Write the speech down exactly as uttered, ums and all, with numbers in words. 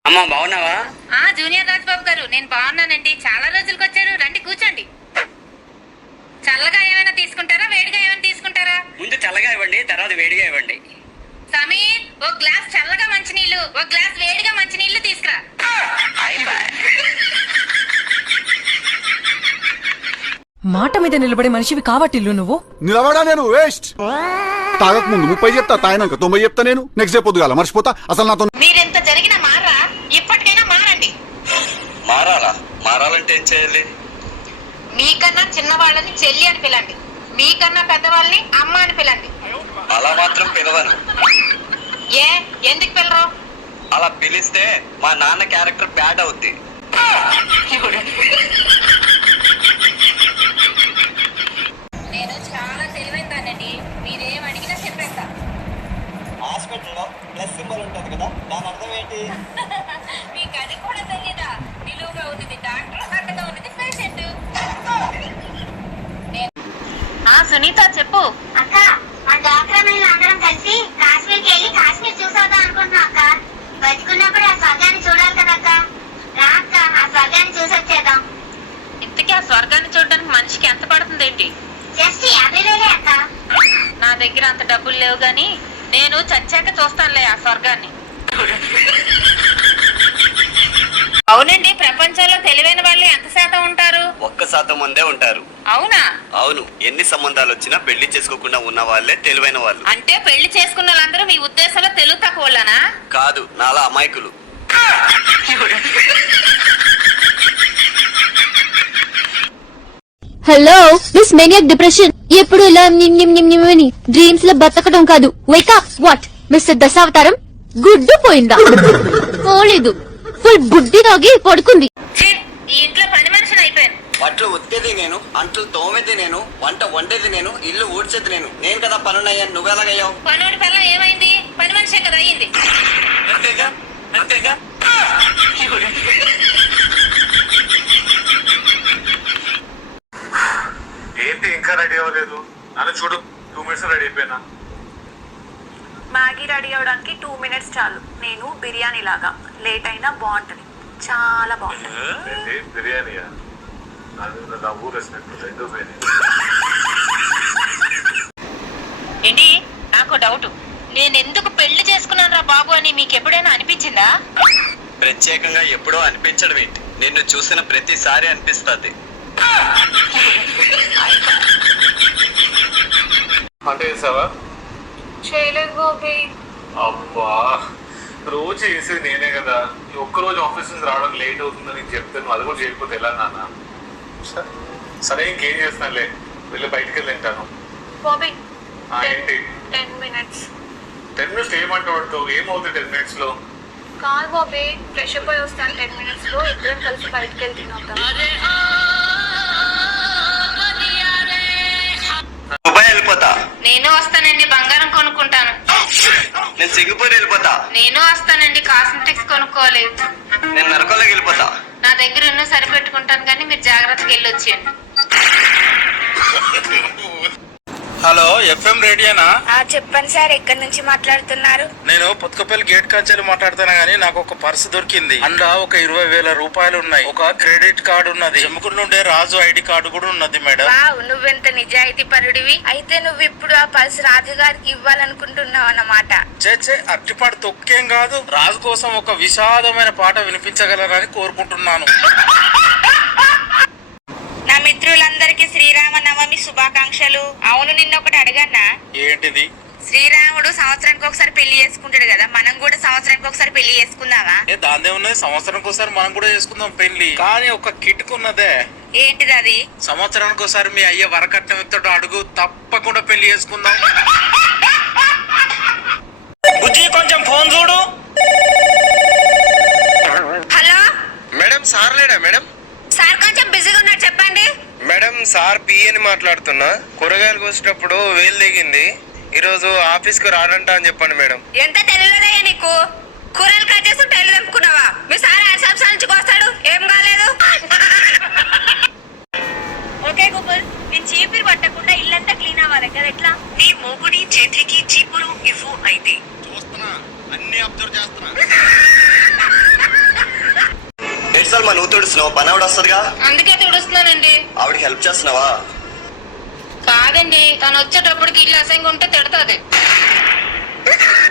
అమ్మా బాగున్నావా? ఆ జూనియర్ రాజ్బాబు గారు నేను బాగున్నానండి. చాలా రోజులకు వచ్చారు, రండి కూర్చోండి. చల్లగా ఏమైనా తీసుకుంటారా, వేడిగా ఏమైనా తీసుకుంటారా? ముందు చల్లగా ఇవ్వండి, తర్వాత వేడిగా ఇవ్వండి. సమీర్, ఓ గ్లాస్ చల్లగా మంచినీళ్ళు, ఓ గ్లాస్ వేడిగా మంచినీళ్ళు తీసుకురా. మాట మీద నిలబడే మనిషివి కావట్టిల్లు నువ్వు. నిలబడా నేను వేస్ట్. తాగక ముందు ముప్పై చెప్తా, తాగినాక తొంభై చెప్తా. నేను నెక్స్ట్ డే పొద్దుగాల మర్చిపోతా. అసలు నాతో మీరెంత జరిగిన మారా, ఇప్పటికైనా మారండి. మారాలా? మారాలంటే ఏం చేయాలి? మీకన్నా చిన్నవాళ్ళని చెల్లి అని పిలండి, మీకన్నా పెద్దవాళ్ళని అమ్మ అని పిలండి. అలా మాత్రం పిలవను. ఏ ఎందుకు పిల్లరు? అలా పిలిస్తే మా నాన్న క్యారెక్టర్ బ్యాడ్ అవుద్ది. నేను చాలా తెలివైందానండి, మీరేం అడిగినా చెప్పేస్తా. హాస్పిటల్లో ప్లస్ సింబల్ ఉంటుంది కదా, దాని అర్థం ఏంటి? మీకు అది కూడా తెలీదా? నిలువుగా ఉన్నది డాక్టర్, అడ్డగా ఉన్నది పేషెంట్. ఆ సునీత చెప్పు. అక్క, మా డాక్టర్ మేము అందరం కలిసి కాశ్మీర్కి వెళ్ళి కాశ్మీర్ చూసొద్దాం అనుకుంటున్నాం అక్క. బతుకున్నప్పుడు ఆ స్వర్గాన్ని చూడాలి కదా అక్క. రా అక్క, ఆ స్వర్గాన్ని చూసొచ్చేద్దాం. ఇంతకీ ఆ స్వర్గాన్ని చూడడానికి మనిషికి ఎంత పడుతుంది ఏంటి? జస్ట్ యాభై వేలే అక్క. నా దగ్గర అంత డబ్బులు లేవు గాని నేను చచ్చాక చూస్తానులే ఆ స్వర్గాన్ని. అవునండి, ప్రపంచంలో తెలివైన వాళ్ళు ఎంత శాతం ఉంటారు? ఒక్క శాతం మందే ఉంటారు. అవునా? అవును. ఎన్ని సంబంధాలు వచ్చినా పెళ్లి చేసుకోకుండా ఉన్న వాళ్ళే తెలివైన వాళ్ళు. అంటే పెళ్లి చేసుకున్న వాళ్ళందరూ మీ ఉద్దేశంలో తెలుగు తక్కువ వాళ్ళనా? కాదు, నాలా అమాయకులు. హలో మిస్ మేనియాక్ డిప్రెషన్ ఎప్పుడు ఇలా నిమ్ నిమ్ నిమ్ నిమ్ అని డ్రీమ్స్ లో బతకడం కాదు. వేకప్. వాట్ మిస్టర్ దశావతారం, గుడ్డు పోయిందా? పోలేదు, ఫుల్ బుడ్డి తాగి పడుకుంది. ఛీ, ఈ ఇంట్లో పని మనిషిని అయిపోయాను. బట్టలు ఉత్తేది నేను, అంట్లు తోమేది నేను, వంట వండేది నేను, ఇల్లు ఊడ్చేది నేను. నేను కదా పనునయ్యాను, నువ్వెలాగయ్యావు? పనోడి పిల్ల ఏమైంది? పని మనిషే కదా అయ్యింది. అంతేగా అంతేగా. ఏంటి ఇంకా రెడీ అవ్వలేదు? నన్ను చూడు, టూ మినిట్స్ రెడీ అయిపోయినా. మ్యాగీ రెడీ అవడానికి టూ మినిట్స్ చాలు. నేను బిర్యానీ లాగా లేట్ అయినా బాగుంటది, చాలా బాగుంటది. ఏంటి బిర్యానీయా? నా ఊరు వేసినట్టు రెండు పోయినాయి. ఏంటి, నాకు డౌట్. నేను ఎందుకు పెళ్లి చేసుకున్నాను రా బాబు అని మీకు ఎప్పుడైనా అనిపించిందా? ప్రత్యేకంగా ఎప్పుడో అనిపించడం ఏంటి? నిన్ను చూసిన ప్రతిసారి అనిపిస్తుంది. వంట చేసావా? చేయలేదు బాబీ. అబ్బా, రోజు చేసేది నేనే కదా. ఈ ఒక్కరోజు ఆఫీస్ నుంచి రావడం లేట్ అవుతుందని నీకు చెప్తే నువ్వు అది కూడా చేయకపోతే ఎలా నాన్న? సరే ఇంకేం చేస్తానులే, వెళ్ళి బయటికి వెళ్ళి తింటాను. బాబీ ఏంటి టెన్ మినిట్స్ టెన్ మినిట్స్ ఏమంటావు? ఏమవుతుంది టెన్ మినిట్స్ లో? కాదు బాబీ, ఫ్రెష్ అప్ అయి వస్తాను టెన్ మినిట్స్ లో. ఇద్దరం కలిసి బయటకు వెళ్తే దుబాయ్ వెళ్ళిపోతా. నేను వస్తానండి, బంగారం కొనుక్కుంటాను. నేను సింగపూర్ వెళ్ళిపోతా. నేను వస్తానండి, కాస్మెటిక్స్ కొనుక్కోవాలి. నేను నరకంలోకి వెళ్ళిపోతా. నా దగ్గర ఎన్నో సరిపెట్టుకుంటాను కానీ మీరు జాగ్రత్తగా వెళ్ళొచ్చేయండి. Hello, FM రేడియోనా? చెప్పండి సార్, ఎక్కడి నుంచి మాట్లాడుతున్నారు? నేను పుత్కపల్లి గేట్ కాంచెల్లి మాట్లాడుతున్నా గానీ నాకు ఒక పర్సు దొరికింది. అందులో ఒక ఇరవై వేల రూపాయలు ఉన్నాయి, ఒక క్రెడిట్ కార్డు ఉన్నది, చెముకుడు నుండే రాజు ఐడి కార్డు కూడా ఉన్నది మేడం. వావ్, నువ్వెంత నిజాయితీ పరుడివి. అయితే నువ్వు ఇప్పుడు ఆ పర్సు రాజు గారికి ఇవ్వాలనుకుంటున్నావు అన్నమాట. చేచే అట్టిపాటు తొక్కేం కాదు, రాజు కోసం ఒక విషాదమైన పాట వినిపించగలరని కోరుకుంటున్నాను. నా మిత్రులందరికీ శ్రీరామ నవమి శుభాకాంక్షలు. అవును, నిన్న ఒకటి అడగన్నా. ఏంటిది? శ్రీరాముడు సంవత్సరానికి ఒకసారి పెళ్లి చేసుకుంటాడు కదా, మనం కూడా సంవత్సరానికి ఒకసారి పెళ్లి చేసుకుందామా? ఏ దాందే ఉన్నది, సంవత్సరానికి ఒకసారి మనం కూడా చేసుకుందాం పెళ్లి. కానీ ఒక కిటుకున్నదే. ఏంటిది అది? సంవత్సరానికి ఒకసారి మీ అయ్య వరకట్నం ఇత్తడు, అడుగు, తప్పకుండా పెళ్లి చేసుకుందాం. బుజ్జి, కొంచెం ఫోన్ చూడు. హలో మేడం, సార్ లేడా మేడం? సార్ కొంచెం బిజీగా ఉన్నారు, చెప్పండి. మేడం, సార్ పిఏని మాట్లాడుతున్నా. కూరగాయలు కోసేటప్పుడు వేలు దిగింది, ఈరోజు ఆఫీస్ కు రాడంట అని చెప్పండి మేడం. ఎంత తెలియదయ్యా నీకు? కూరలు కట్ చేసి టైలు తెంపుకున్నావా? మీ సార్ ఐదు సంవత్సరాల నుంచి కోస్తాడు, ఏం కాలేదు. ఓకే గూగుల్, నేను చీపురు పట్టకుండా ఇల్లంతా క్లీన్ అవ్వాలి కదా, ఎట్లా? నీ మూగుడి చేతికి చీపురు ఇవ్వు. అయితే చూస్తున్నా, అన్ని అబ్జర్వ్ చేస్తున్నా. నిమిషాలు మా నువ్వు తుడుస్తున్నావు, పని ఆవిడ వస్తుందిగా. అందుకే తుడుస్తున్నానండి. ఆవిడకి హెల్ప్ చేస్తున్నావా? కాదండి, తను వచ్చేటప్పటికి ఇల్లు అసంగా ఉంటే తిడతాది.